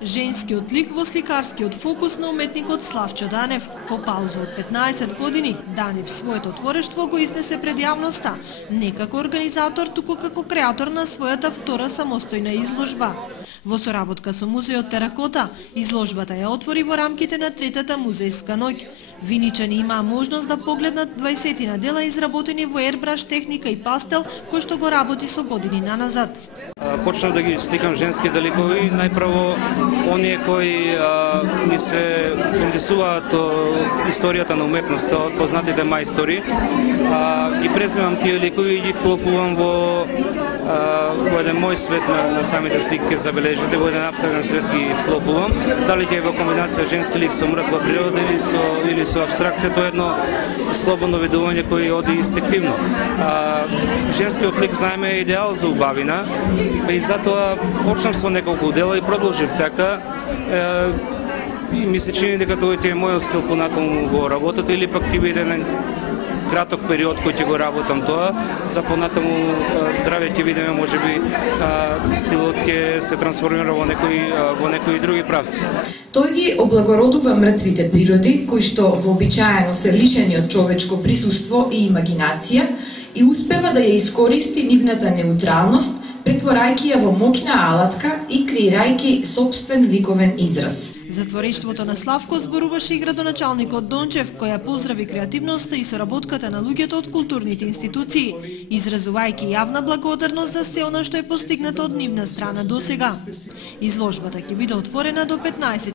Женскиот лик во сликарскиот фокус на уметникот Славчо Данев. По пауза од 15 години, Данев своето творештво го изнесе пред јавноста, не како организатор, туку како креатор на својата втора самостојна изложба. Во соработка со музејот Теракота, изложбата ја отвори во рамките на третата музејска ноќ. Виничани имаа можност да погледнат 20 дела изработени во ербраш техника и пастел, кој што го работи со години наназад. Почнав да ги сликам женските ликови, најпрво оние кои ни се интересуваат историјата на уметноста, од познатите мајстори. Ги преземам тие ликови и ги вклопувам во еден мој свет на самите слики, ке забележите, во еден абстрактен свет ги вклопувам. Дали ќе е во комбинација женски лик со мртва природа или со абстракција, тоа е едно слободно видување кој оди инстинктивно. Женскиот лик, знаеме, е идеал за убавина и затоа почнав со неколку дела и продолжив така. И ми се чини дека тоа е мојот стил понатаму во работата, или пак ќе биде еден краток период кој ќе го работам тоа, за понатаму здраве ќе видиме, можеби стилот ќе се трансформира во некои други правци. Тој ги облагородува мртвите природи, кои што вообичаено се лишени од човечко присуство и имагинација, и успева да ја искористи нивната неутралност, претворајќи ја во моќна алатка и креирајќи сопствен ликовен израз. За творештвото на Славко зборуваше и градоначалникот Дончев, која поздрави креативноста и соработката на луѓето од културните институции, изразувајќи јавна благодарност за се она што е постигнато од нивна страна досега. Изложбата ќе биде отворена до 15